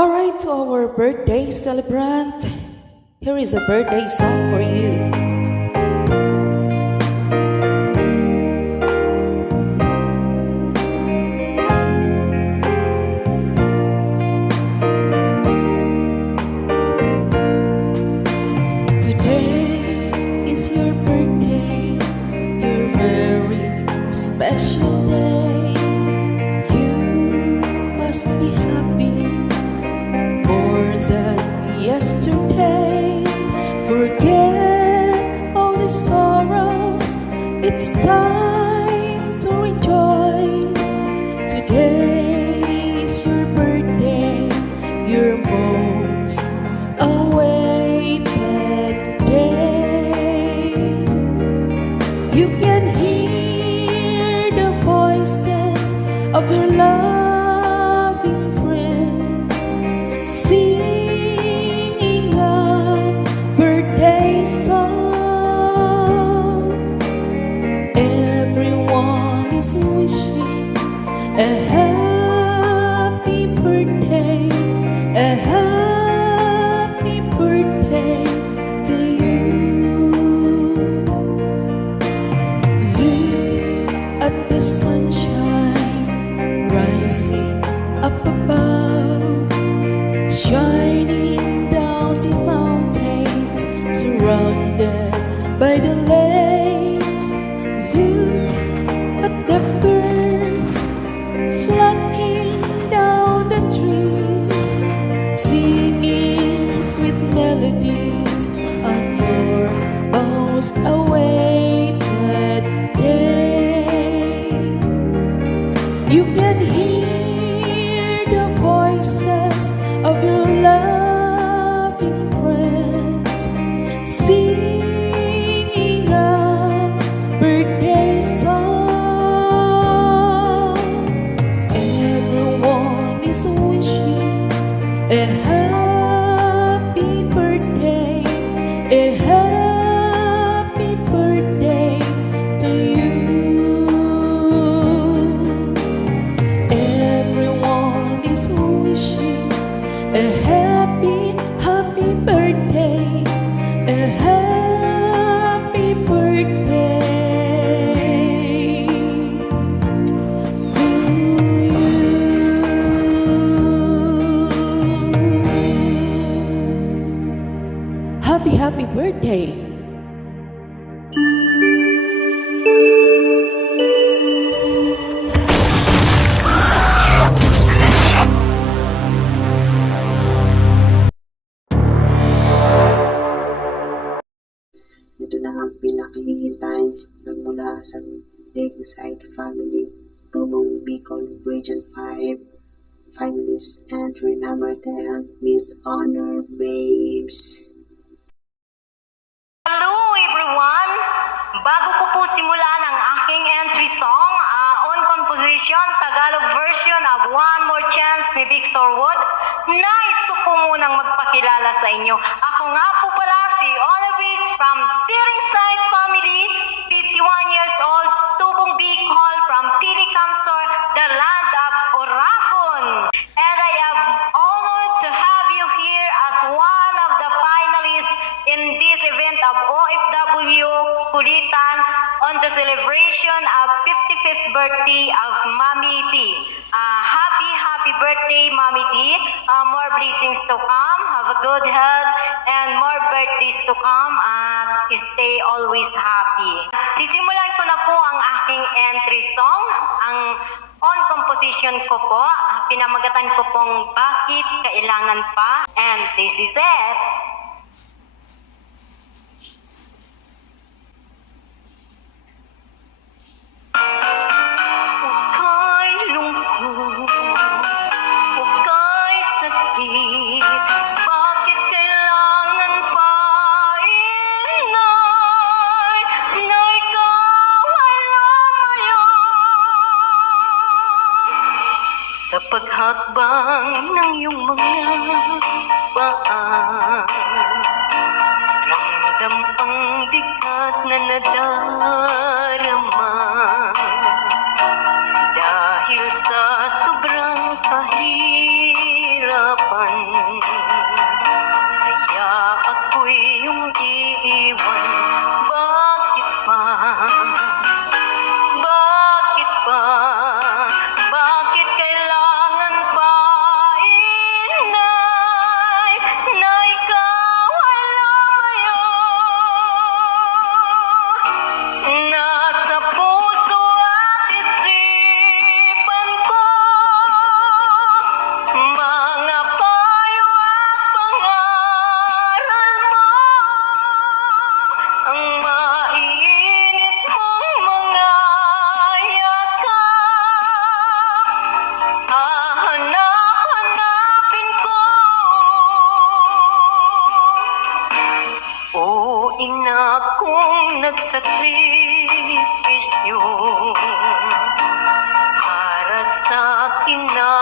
Alright, to our birthday celebrant, here is a birthday song for you. Today is your birthday, your very special day. You must be happy more than yesterday. Forget all the sorrows, it's time to rejoice. Today is your birthday, your most awaited day. You can hear the voices of your loving friends singing a birthday song. Everyone is wishing a happy birthday, a happy birthday to you. Look at the sunshine rising up above, shining down the mountains, surrounded by the lakes. Look at the birds flocking down the trees, singing sweet melodies on your most awaited day. You can hear the voices of your loving friends singing a birthday song. Everyone is wishing a happy birthday, a happy birthday to you. Everyone is wishing a happy, happy birthday, a happy birthday to you. Happy, happy birthday. Ito na ang pinakihintay na mula sa Big Side Family, Tubong Bicol Region 5 finalist entry number 10, Miss Honor Babes. Hello everyone! Bago ko po simulan ang aking entry song, on composition, Tagalog version of One More Chance ni Victor Wood, nais ko po munang magpakilala sa inyo. Ako nga po pala si Honor Babes from Tiring Side Family, 51 years old, Tubong Bicol from Pili Camsor, the land of Oragon. And I am honored to have you here as one of the finalists in this event of OFW Kulitan on the celebration of 55th birthday of Mami D. Happy birthday, Mami D. More blessings to come. Have a good health and more birthdays to come. Stay always happy. Sisimulan ko na po ang aking entry song. Ang on composition ko po, pinamagatan ko pong Bakit Kailangan Pa. And this is it. Ukay lungkot, ukay sakit, bakit kailangan pa, inay, na ikaw ay lumayo? Sa paghakbang ng iyong mga paa, ramdam ang bigat na nadarama. Dahil sa sobrang kahirapan, nagsakripisyo para sa akin na